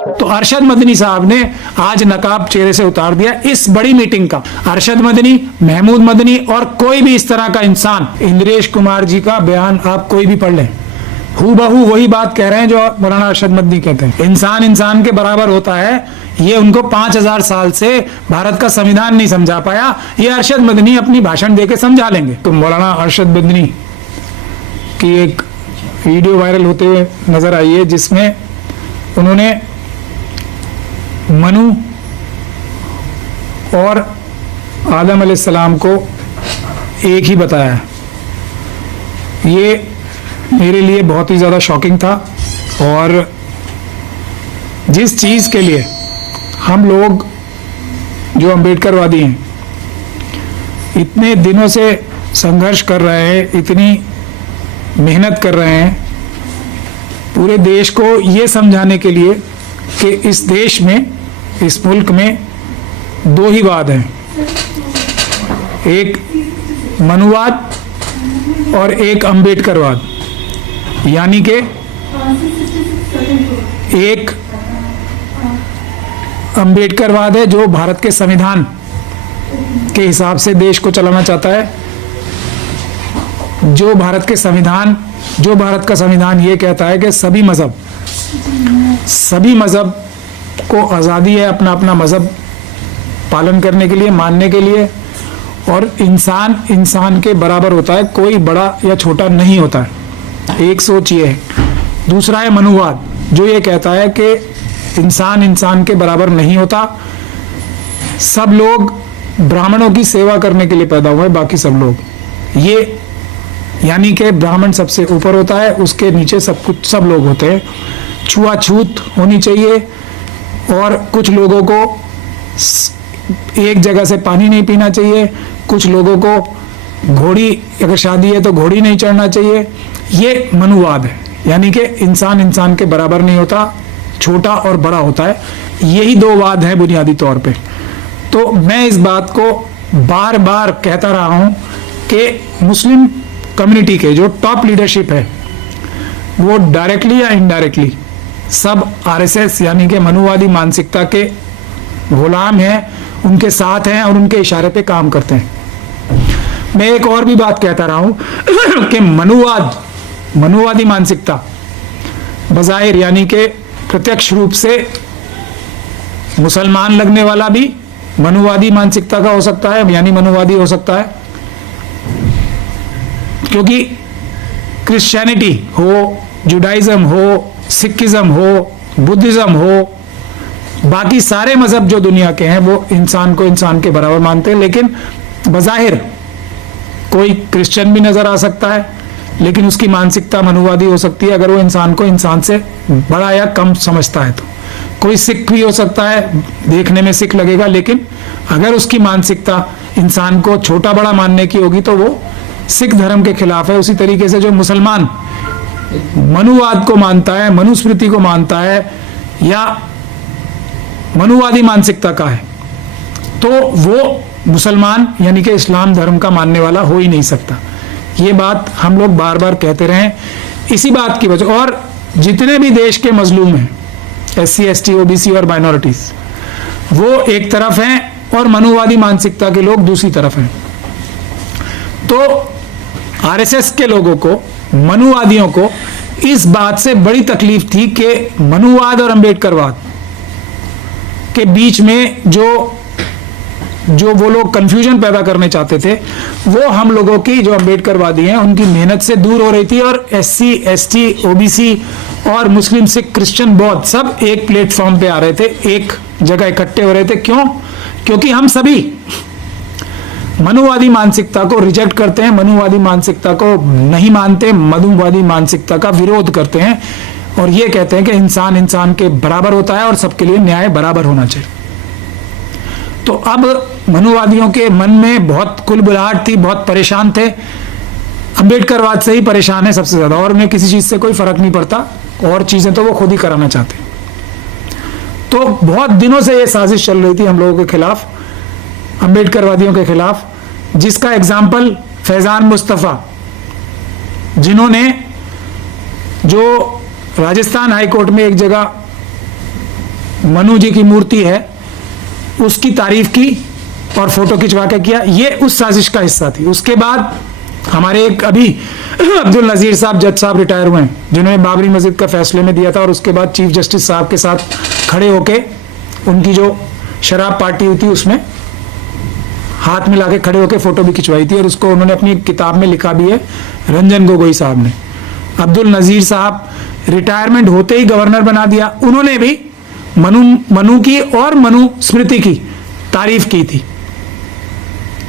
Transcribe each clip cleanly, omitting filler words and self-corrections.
तो अरशद मदनी साहब ने आज नकाब चेहरे से उतार दिया इस बड़ी मीटिंग का। अरशद मदनी, महमूद मदनी और कोई भी इस तरह का इंसान, इंद्रेश कुमार जी का बयान आप कोई भी पढ़ लें, हूबहू वही बात कह रहे हैं जो मौलाना अरशद मदनी कहते हैं। इंसान इंसान के बराबर होता है, ये उनको 5000 साल से भारत का संविधान नहीं समझा पाया, ये अरशद मदनी अपनी भाषण देके समझा लेंगे। तो मौलाना अरशद मदनी की एक वीडियो वायरल होते हुए नजर आई है जिसमें उन्होंने मनु और आदम अलैहिस्सलाम को एक ही बताया। ये मेरे लिए बहुत ही ज़्यादा शॉकिंग था। और जिस चीज़ के लिए हम लोग जो अम्बेडकरवादी हैं इतने दिनों से संघर्ष कर रहे हैं, इतनी मेहनत कर रहे हैं पूरे देश को ये समझाने के लिए कि इस देश में, इस मुल्क में दो ही वाद हैं, एक मनुवाद और एक अम्बेडकरवाद। यानी कि एक अम्बेडकरवाद है जो भारत के संविधान के हिसाब से देश को चलाना चाहता है, जो भारत का संविधान ये कहता है कि सभी मजहब को आज़ादी है अपना अपना मजहब पालन करने के लिए, मानने के लिए, और इंसान इंसान के बराबर होता है, कोई बड़ा या छोटा नहीं होता है। एक सोच ये है। दूसरा है मनुवाद, जो ये कहता है कि इंसान इंसान के बराबर नहीं होता, सब लोग ब्राह्मणों की सेवा करने के लिए पैदा हुए, बाकी सब लोग, ये यानी कि ब्राह्मण सबसे ऊपर होता है, उसके नीचे सब लोग होते हैं। छुआछूत होनी चाहिए और कुछ लोगों को एक जगह से पानी नहीं पीना चाहिए, कुछ लोगों को घोड़ी, अगर शादी है तो घोड़ी नहीं चढ़ना चाहिए। ये मनुवाद है, यानी कि इंसान इंसान के बराबर नहीं होता, छोटा और बड़ा होता है। यही दो वाद हैं बुनियादी तौर पे। तो मैं इस बात को बार बार कहता रहा हूं कि मुस्लिम कम्युनिटी के जो टॉप लीडरशिप है वो डायरेक्टली या इनडायरेक्टली सब आरएसएस यानी कि मनुवादी मानसिकता के गुलाम हैं, उनके साथ हैं और उनके इशारे पे काम करते हैं। मैं एक और भी बात कहता रहा हूं कि मनुवादी मानसिकता बज़ाहिर यानी कि प्रत्यक्ष रूप से मुसलमान लगने वाला भी मनुवादी मानसिकता का हो सकता है, यानी मनुवादी हो सकता है, क्योंकि क्रिश्चियनिटी हो, जुडाइज्म हो, सिखिज्म हो, बुद्धिज्म हो, बाकी सारे मजहब जो दुनिया के हैं वो इंसान को इंसान के बराबर मानते हैं। लेकिन बज़ाहिर कोई क्रिश्चियन भी नजर आ सकता है, लेकिन उसकी मानसिकता मनुवादी हो सकती है अगर वो इंसान को इंसान से बड़ा या कम समझता है। तो कोई सिख भी हो सकता है, देखने में सिख लगेगा, लेकिन अगर उसकी मानसिकता इंसान को छोटा बड़ा मानने की होगी तो वो सिख धर्म के खिलाफ है। उसी तरीके से जो मुसलमान मनुवाद को मानता है, मनुस्मृति को मानता है या मनुवादी मानसिकता का है, तो वो मुसलमान यानी कि इस्लाम धर्म का मानने वाला हो ही नहीं सकता। ये बात हम लोग बार बार कहते रहे। इसी बात की वजह, और जितने भी देश के मजलूम हैं, SC ST OBC और माइनॉरिटीज, वो एक तरफ हैं और मनुवादी मानसिकता के लोग दूसरी तरफ हैं। तो आरएसएस के लोगों को, मनुवादियों को इस बात से बड़ी तकलीफ थी कि मनुवाद और अम्बेडकरवाद के बीच में जो वो लोग कंफ्यूजन पैदा करने चाहते थे, वो हम लोगों की जो अम्बेडकरवादी हैं उनकी मेहनत से दूर हो रही थी। और SC ST OBC और मुस्लिम सिख क्रिश्चियन बौद्ध सब एक प्लेटफॉर्म पे आ रहे थे, एक जगह इकट्ठे हो रहे थे। क्यों? क्योंकि हम सभी मनुवादी मानसिकता को रिजेक्ट करते हैं, मनुवादी मानसिकता को नहीं मानते, मनुवादी मानसिकता का विरोध करते हैं और ये कहते हैं कि इंसान इंसान के बराबर होता है और सबके लिए न्याय बराबर होना चाहिए। तो अब मनुवादियों के मन में बहुत कुलबुलाहट थी, बहुत परेशान थे, अम्बेडकरवाद से ही परेशान है सबसे ज्यादा, और उन्हें किसी चीज से कोई फर्क नहीं पड़ता, और चीजें तो वो खुद ही कराना चाहते। तो बहुत दिनों से ये साजिश चल रही थी हम लोगों के खिलाफ, अम्बेडकरवादियों के खिलाफ, जिसका एग्जाम्पल फैजान मुस्तफ़ा, जिन्होंने जो राजस्थान हाई कोर्ट में एक जगह मनु जी की मूर्ति है उसकी तारीफ की और फोटो खिंचवा के किया, ये उस साजिश का हिस्सा थी। उसके बाद हमारे एक अभी अब्दुल नजीर साहब जज साहब रिटायर हुए हैं, जिन्होंने बाबरी मस्जिद का फैसले में दिया था, और उसके बाद चीफ जस्टिस साहब के साथ खड़े होके उनकी जो शराब पार्टी हुई थी उसमें हाथ मिला के खड़े होके फोटो भी खिंचवाई थी, और उसको उन्होंने अपनी किताब में लिखा भी है, रंजन गोगोई साहब ने। अब्दुल नजीर साहब रिटायरमेंट होते ही गवर्नर बना दिया, उन्होंने भी मनु की और मनु स्मृति की तारीफ की थी।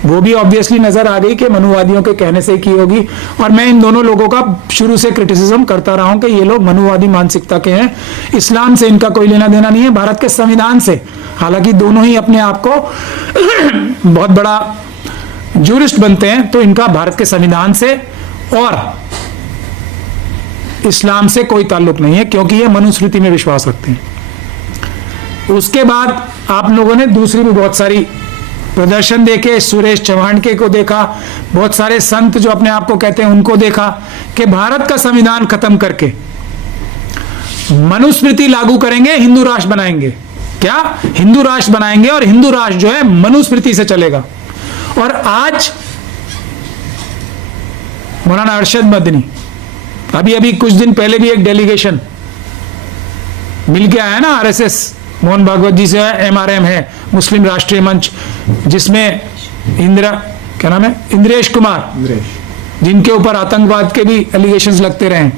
वो भी ऑब्वियसली नजर आ गई कि मनुवादियों के कहने से की होगी, और मैं इन दोनों लोगों का शुरू से क्रिटिसिज्म करता रहा हूं कि ये लोग मनुवादी मानसिकता के हैं, इस्लाम से इनका कोई लेना देना नहीं है, भारत के संविधान से। हालांकि दोनों ही अपने आप को बहुत बड़ा जूरिस्ट बनते हैं, तो इनका भारत के संविधान से और इस्लाम से कोई ताल्लुक नहीं है, क्योंकि ये मनुस्मृति में विश्वास रखते हैं। उसके बाद आप लोगों ने दूसरी भी बहुत सारी प्रदर्शन देखे, सुरेश चौहान के को देखा, बहुत सारे संत जो अपने आप को कहते हैं उनको देखा, कि भारत का संविधान खत्म करके मनुस्मृति लागू करेंगे, हिंदू राष्ट्र बनाएंगे। क्या हिंदू राष्ट्र बनाएंगे, और हिंदू राष्ट्र जो है मनुस्मृति से चलेगा। और आज मौलाना अरशद मदनी, अभी अभी कुछ दिन पहले भी एक डेलीगेशन मिल के आया ना आरएसएस, मोहन भागवत जी से एमआरएम है, मुस्लिम राष्ट्रीय मंच, जिसमें क्या नाम है, इंद्रेश कुमार, जिनके ऊपर आतंकवाद के भी एलिगेशंस लगते रहे,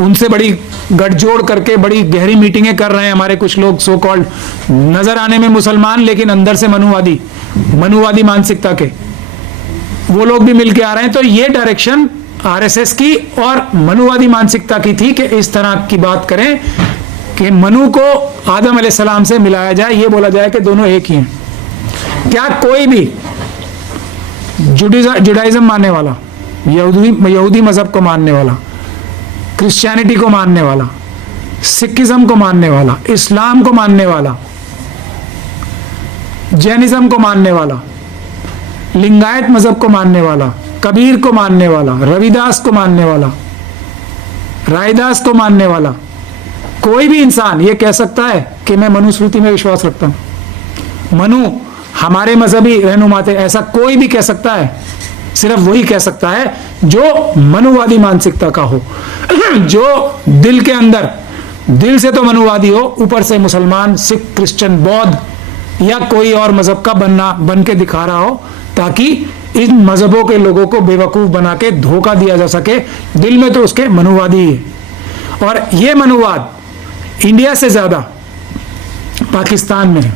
उनसे बड़ी गठजोड़ करके बड़ी गहरी मीटिंगें कर रहे हैं हमारे कुछ लोग, सो कॉल्ड नजर आने में मुसलमान लेकिन अंदर से मनुवादी मानसिकता के, वो लोग भी मिलके आ रहे हैं। तो ये डायरेक्शन आरएसएस की और मनुवादी मानसिकता की थी कि इस तरह की बात करें कि मनु को आदम अलैहिस्सलाम से मिलाया जाए, ये बोला जाए कि दोनों एक ही हैं। क्या कोई भी जुडाइज्म मानने वाला, यहूदी मजहब को मानने वाला, क्रिश्चियनिटी को मानने वाला, सिखिज्म को मानने वाला, इस्लाम को मानने वाला, जैनिज्म को मानने वाला, लिंगायत मजहब को मानने वाला, कबीर को मानने वाला, रविदास को मानने वाला, रायदास को मानने वाला, कोई भी इंसान ये कह सकता है कि मैं मनुस्मृति में विश्वास रखता हूं, मनु हमारे मजहबी रहनुमा थे, ऐसा कोई भी कह सकता है? सिर्फ वही कह सकता है जो मनुवादी मानसिकता का हो, जो दिल के अंदर, दिल से तो मनुवादी हो, ऊपर से मुसलमान, सिख, क्रिश्चियन, बौद्ध या कोई और मजहब का बन के दिखा रहा हो, ताकि इन मजहबों के लोगों को बेवकूफ बना के धोखा दिया जा सके। दिल में तो उसके मनुवादी ही है। और ये मनुवाद इंडिया से ज्यादा पाकिस्तान में है।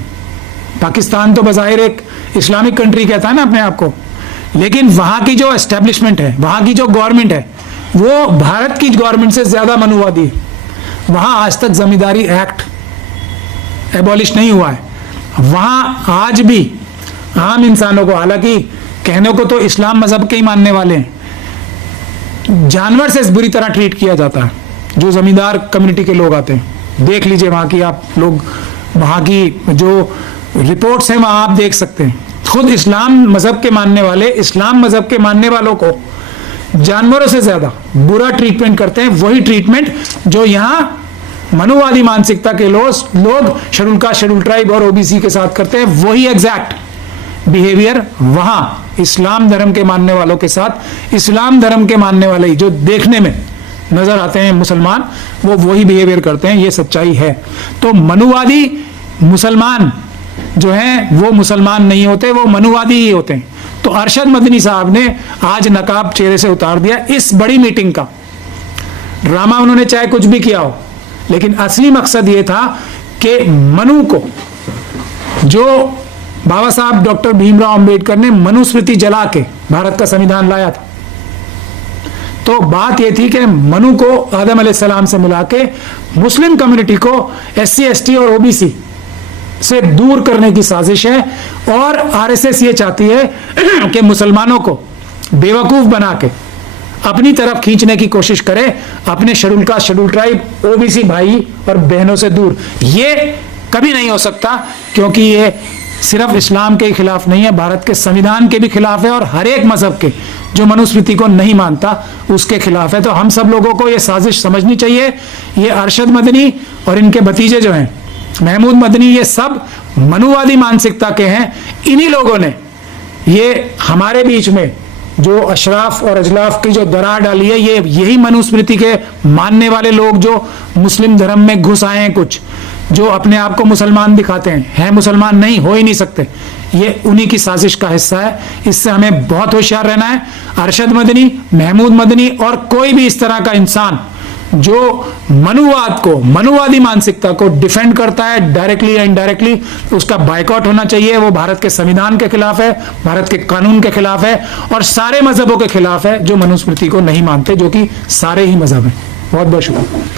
पाकिस्तान तो बज़ाहिर एक इस्लामिक कंट्री कहता है ना अपने आप को, लेकिन वहां की जो एस्टेब्लिशमेंट है, वहां की जो गवर्नमेंट है, वो भारत की गवर्नमेंट से ज्यादा मनुवादी है। वहां आज तक जमींदारी एक्ट एबॉलिश नहीं हुआ है। वहां आज भी आम इंसानों को, हालांकि कहने को तो इस्लाम मजहब के ही मानने वाले हैं, जानवर से बुरी तरह ट्रीट किया जाता है। जो जमींदार कम्युनिटी के लोग आते हैं, देख लीजिए वहां की आप लोग, वहां की जो रिपोर्ट्स हैं वहां आप देख सकते हैं। खुद इस्लाम मजहब के मानने वाले, इस्लाम मजहब के मानने वालों को जानवरों से ज्यादा बुरा ट्रीटमेंट करते हैं। वही ट्रीटमेंट जो यहाँ मनुवादी मानसिकता के लोग शेड्यूल कास्ट, शेड्यूल ट्राइब और ओबीसी के साथ करते हैं, वही एग्जैक्ट बिहेवियर वहां इस्लाम धर्म के मानने वालों के साथ, इस्लाम धर्म के मानने वाले जो देखने में नजर आते हैं मुसलमान, वो वही बिहेवियर करते हैं। ये सच्चाई है। तो मनुवादी मुसलमान जो हैं वो मुसलमान नहीं होते, वो मनुवादी ही होते हैं। तो अरशद मदनी साहब ने आज नकाब चेहरे से उतार दिया। इस बड़ी मीटिंग का ड्रामा उन्होंने चाहे कुछ भी किया हो, लेकिन असली मकसद ये था कि मनु को, जो बाबा साहब डॉक्टर भीमराव अंबेडकर ने मनुस्मृति जला के भारत का संविधान लाया था, तो बात यह थी कि मनु को आदम अलैहिस्सलाम से मिला के मुस्लिम कम्युनिटी को एससी, एसटी और ओबीसी से दूर करने की साजिश है। और आरएसएस ये चाहती है कि मुसलमानों को बेवकूफ बना के अपनी तरफ खींचने की कोशिश करे, अपने schedule caste, schedule tribe, OBC भाई और बहनों से दूर। ये कभी नहीं हो सकता, क्योंकि ये सिर्फ इस्लाम के खिलाफ नहीं है, भारत के संविधान के भी खिलाफ है, और हर एक मजहब के जो मनुस्मृति को नहीं मानता उसके खिलाफ है। तो हम सब लोगों को ये साजिश समझनी चाहिए। ये अरशद मदनी और इनके भतीजे जो हैं महमूद मदनी, ये सब मनुवादी मानसिकता के हैं। इन्हीं लोगों ने ये हमारे बीच में जो अशराफ और अजलाफ की जो दरार डाली है, ये यही मनुस्मृति के मानने वाले लोग जो मुस्लिम धर्म में घुस आए हैं, कुछ जो अपने आप को मुसलमान दिखाते हैं मुसलमान नहीं, हो ही नहीं सकते, ये उन्हीं की साजिश का हिस्सा है। इससे हमें बहुत होशियार रहना है। अरशद मदनी, महमूद मदनी और कोई भी इस तरह का इंसान जो मनुवाद को, मनुवादी मानसिकता को डिफेंड करता है डायरेक्टली या इनडायरेक्टली, उसका बायकॉट होना चाहिए। वो भारत के संविधान के खिलाफ है, भारत के कानून के खिलाफ है और सारे मजहबों के खिलाफ है जो मनुस्मृति को नहीं मानते, जो कि सारे ही मजहब हैं। बहुत बहुत शुक्रिया।